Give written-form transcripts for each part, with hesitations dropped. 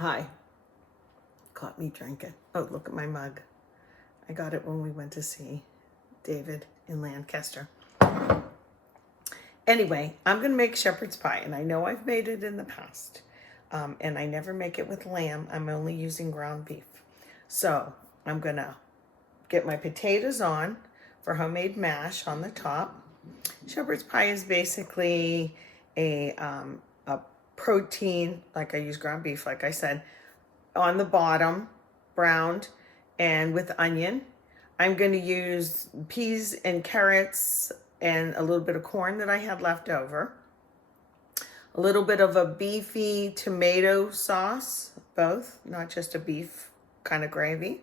Hi. Caught me drinking. Oh, look at my mug. I got it when we went to see David in Lancaster. Anyway, I'm going to make shepherd's pie, and I know I've made it in the past. And I never make it with lamb. I'm only using ground beef. So I'm going to get my potatoes on for homemade mash on the top. Shepherd's pie is basically a protein, like I use ground beef, like I said, on the bottom, browned, and with onion. I'm going to use peas and carrots and a little bit of corn that I had left over. A little bit of a beefy tomato sauce, both, not just a beef kind of gravy.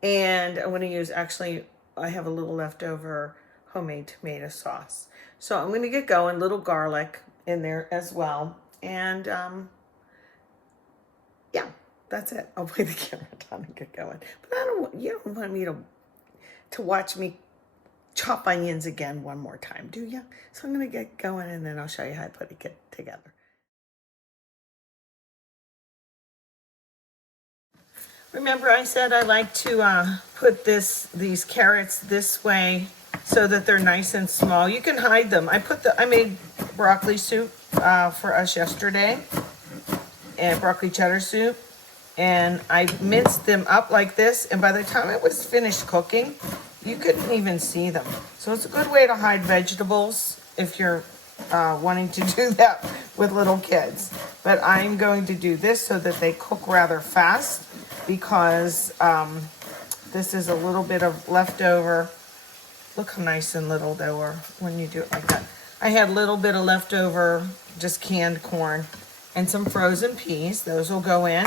And I'm going to use, actually, I have a little leftover homemade tomato sauce. So I'm going to get going, little garlic in there as well. And yeah, that's it. I'll play the camera down and get going. But you don't want me to watch me chop onions again one more time, do you? So I'm going to get going, and then I'll show you how I put it together. Remember I said I like to put these carrots this way so that they're nice and small. You can hide them. I made broccoli soup for us yesterday, and broccoli cheddar soup, and I minced them up like this, and by the time it was finished cooking, you couldn't even see them. So it's a good way to hide vegetables if you're wanting to do that with little kids. But I'm going to do this so that they cook rather fast, because this is a little bit of leftover. Look how nice and little they were when you do it like that. I had a little bit of leftover just canned corn and some frozen peas. Those will go in.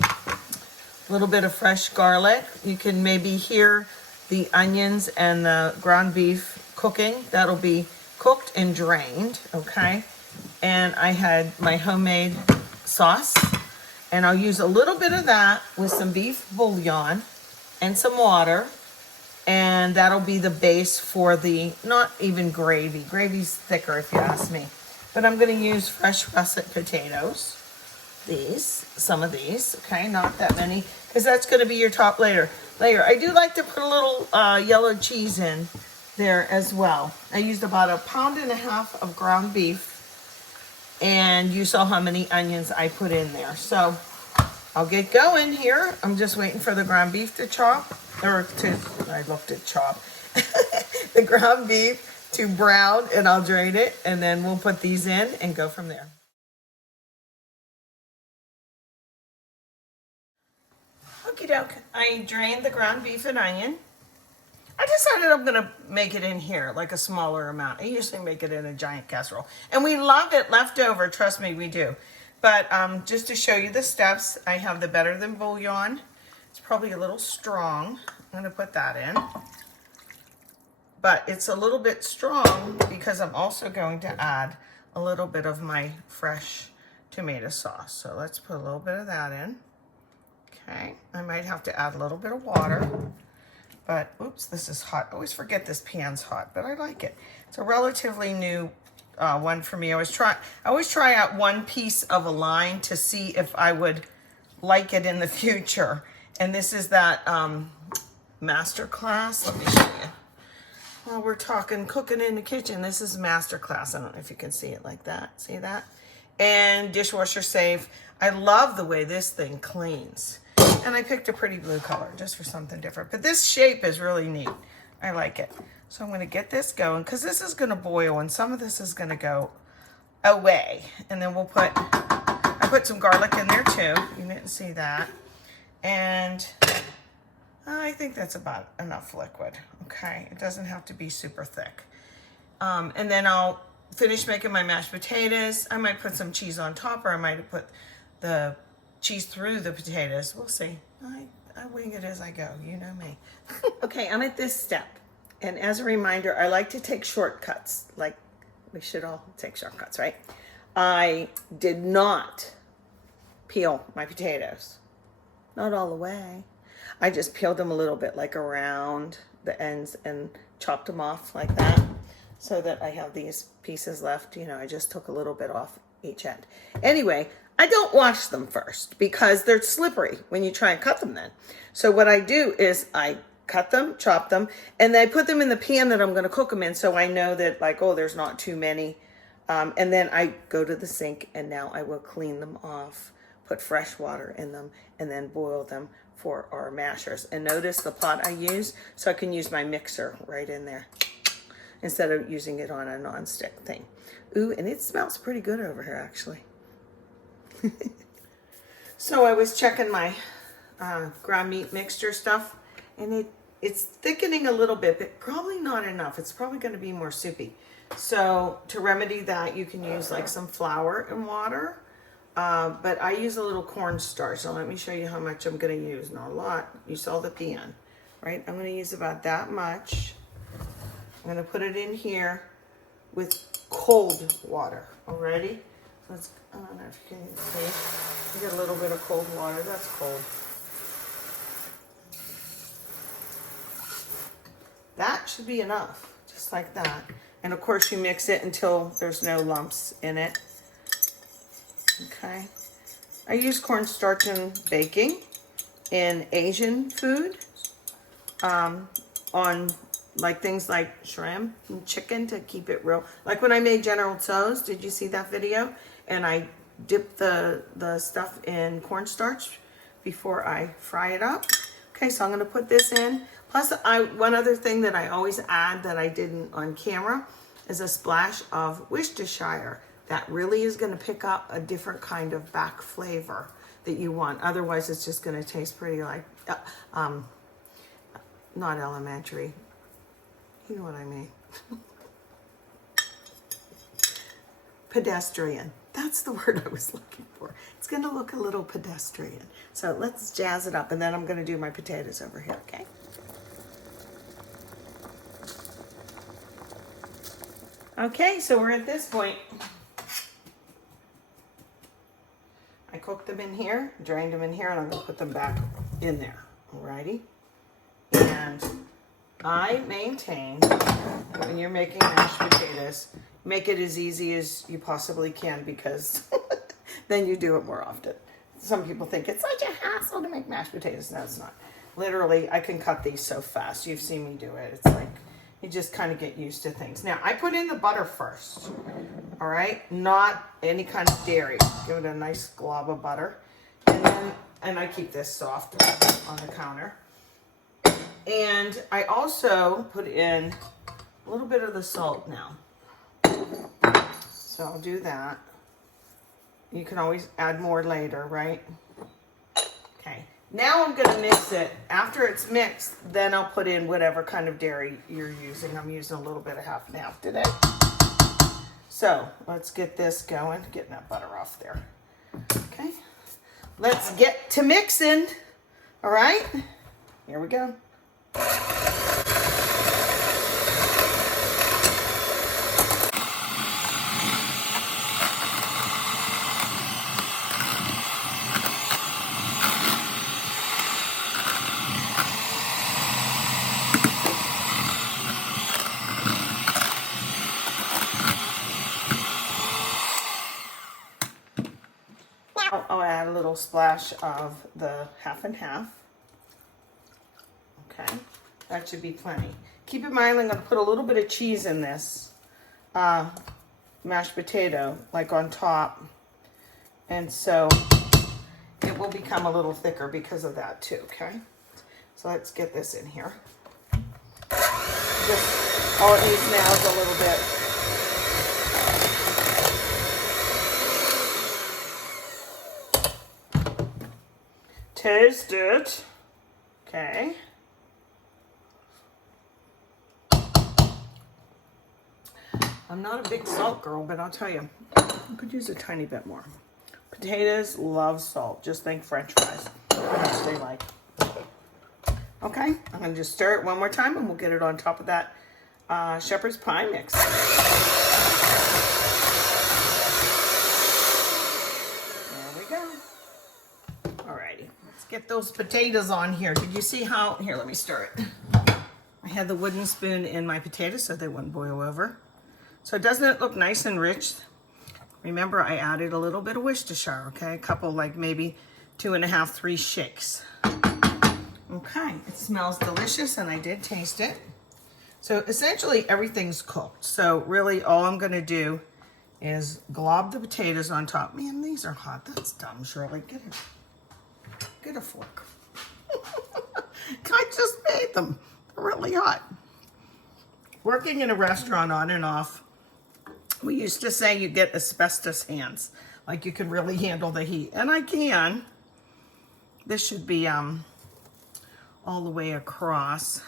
A little bit of fresh garlic. You can maybe hear the onions and the ground beef cooking. That'll be cooked and drained, okay? And I had my homemade sauce, and I'll use a little bit of that with some beef bouillon and some water, and that'll be the base for the, not even gravy. Gravy's thicker if you ask me. But I'm going to use fresh russet potatoes. Some of these, okay, not that many, because that's going to be your top layer. I do like to put a little yellow cheese in there as well. I used about 1.5 pounds of ground beef, and you saw how many onions I put in there. So I'll get going here. I'm just waiting for the ground beef to chop, I looked at chop, the ground beef to brown, and I'll drain it, and then we'll put these in and go from there. Okie doke, I drained the ground beef and onion. I decided I'm gonna make it in here, like a smaller amount. I usually make it in a giant casserole. And we love it left over, trust me, we do. But just to show you the steps, I have the Better Than bouillon. It's probably a little strong. I'm gonna put that in. But it's a little bit strong because I'm also going to add a little bit of my fresh tomato sauce. So let's put a little bit of that in. Okay, I might have to add a little bit of water, but oops, this is hot. I always forget this pan's hot, but I like it. It's a relatively new one for me. I always try out one piece of a line to see if I would like it in the future. And this is that masterclass. Let me show you. While we're talking cooking in the kitchen, this is masterclass. I don't know if you can see it like that. See that? And dishwasher safe. I love the way this thing cleans. And I picked a pretty blue color just for something different. But this shape is really neat. I like it. So I'm going to get this going, because this is going to boil and some of this is going to go away. And then I put some garlic in there too. You didn't see that. And I think that's about enough liquid. Okay. It doesn't have to be super thick. And then I'll finish making my mashed potatoes. I might put some cheese on top, or I might put the cheese through the potatoes. We'll see. I wing it as I go. You know me. Okay, I'm at this step. And as a reminder, I like to take shortcuts. Like, we should all take shortcuts, right? I did not peel my potatoes. Not all the way. I just peeled them a little bit, like around the ends, and chopped them off like that, so that I have these pieces left. You know, I just took a little bit off each end. Anyway, I don't wash them first because they're slippery when you try and cut them then. So what I do is I cut them, chop them, and then I put them in the pan that I'm going to cook them in, so I know that, like, oh, there's not too many. And then I go to the sink, and now I will clean them off, put fresh water in them, and then boil them for our mashers. And notice the pot I use, so I can use my mixer right in there instead of using it on a non-stick thing. Ooh, and it smells pretty good over here, actually. So I was checking my ground meat mixture stuff, and it's thickening a little bit, but probably not enough. It's probably going to be more soupy. So to remedy that, you can use like some flour and water, but I use a little cornstarch. So let me show you how much I'm going to use. Not a lot. You saw the pan, right? I'm going to use about that much. I'm going to put it in here with cold water. Alrighty? Let's, I don't know if you can see. You get a little bit of cold water. That's cold. That should be enough, just like that. And of course you mix it until there's no lumps in it. Okay. I use cornstarch in baking, in Asian food, on like things like shrimp and chicken to keep it real. Like when I made General Tso's, did you see that video? And I dip the stuff in cornstarch before I fry it up. Okay, so I'm going to put this in. Plus, one other thing that I always add that I didn't on camera is a splash of Worcestershire. That really is going to pick up a different kind of back flavor that you want. Otherwise, it's just going to taste pretty like, not elementary. You know what I mean. Pedestrian. That's the word I was looking for. It's going to look a little pedestrian. So let's jazz it up, and then I'm going to do my potatoes over here, okay? Okay, so we're at this point. I cooked them in here, drained them in here, and I'm going to put them back in there. Alrighty? And I maintain when you're making mashed potatoes, make it as easy as you possibly can, because then you do it more often. Some people think it's such a hassle to make mashed potatoes. No, it's not. Literally, I can cut these so fast. You've seen me do it. It's like you just kind of get used to things. Now, I put in the butter first, all right? Not any kind of dairy. Give it a nice glob of butter. And I keep this soft on the counter. And I also put in a little bit of the salt now. So I'll do that. You can always add more later, right? Okay. Now I'm going to mix it. After it's mixed, then I'll put in whatever kind of dairy you're using. I'm using a little bit of half and half today. So let's get this going. Getting that butter off there. Okay. Let's get to mixing. All right. Here we go. I'll add a little splash of the half and half. Okay, that should be plenty. Keep in mind, I'm going to put a little bit of cheese in this mashed potato, like on top. And so it will become a little thicker because of that too, okay? So let's get this in here. Just all it needs now is a little bit. Taste it. Okay. I'm not a big salt girl, but I'll tell you, I could use a tiny bit more. Potatoes love salt. Just think French fries. How much they like. Okay, I'm going to just stir it one more time, and we'll get it on top of that shepherd's pie mix. There we go. Alrighty, let's get those potatoes on here. Did you see how? Here, let me stir it. I had the wooden spoon in my potatoes so they wouldn't boil over. So doesn't it look nice and rich? Remember, I added a little bit of Worcestershire, okay? A couple, like maybe 2.5, 3 shakes. Okay, it smells delicious, and I did taste it. So essentially everything's cooked. So really all I'm gonna do is glob the potatoes on top. Man, these are hot. That's dumb, Shirley. Get a fork. I just made them. They're really hot. Working in a restaurant on and off, we used to say you get asbestos hands. Like you can really handle the heat. And I can. This should be all the way across.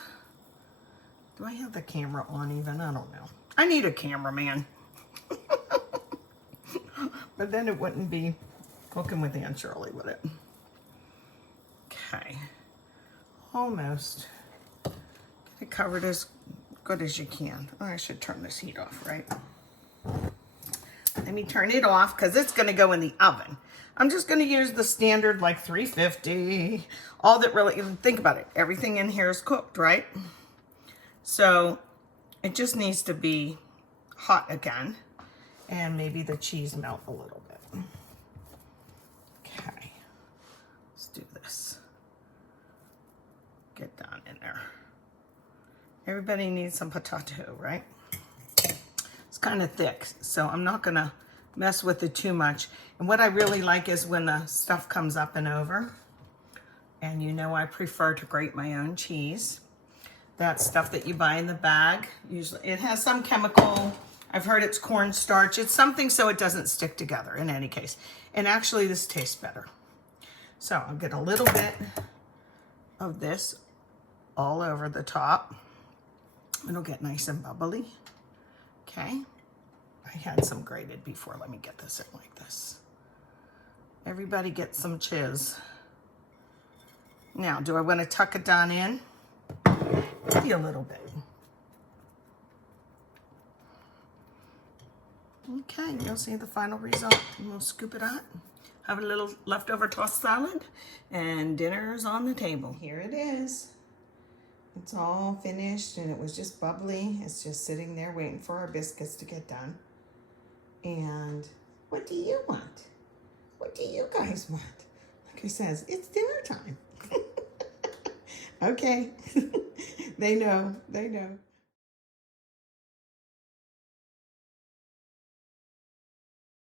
Do I have the camera on even? I don't know. I need a cameraman. But then it wouldn't be cooking with Aunt Shirley, would it? Okay. Almost. Get it covered as good as you can. Oh, I should turn this heat off, right? Let me turn it off because it's going to go in the oven. I'm just going to use the standard like 350. All that really, think about it. Everything in here is cooked, right? So it just needs to be hot again. And maybe the cheese melt a little bit. Okay. Let's do this. Get down in there. Everybody needs some potato, right? It's kind of thick, so I'm not gonna mess with it too much. And what I really like is when the stuff comes up and over. And you know I prefer to grate my own cheese. That stuff that you buy in the bag, usually it has some chemical. I've heard it's cornstarch. It's something so it doesn't stick together in any case. And actually this tastes better. So I'll get a little bit of this all over the top. It'll get nice and bubbly. Okay. I had some grated before. Let me get this in like this. Everybody get some chiz. Now, do I want to tuck it down in? Maybe a little bit. Okay, you'll see the final result. And we'll scoop it out. Have a little leftover tossed salad. And dinner's on the table. Here it is. It's all finished and it was just bubbly. It's just sitting there waiting for our biscuits to get done. And what do you want? What do you guys want? Like I says, it's dinner time. Okay. They know.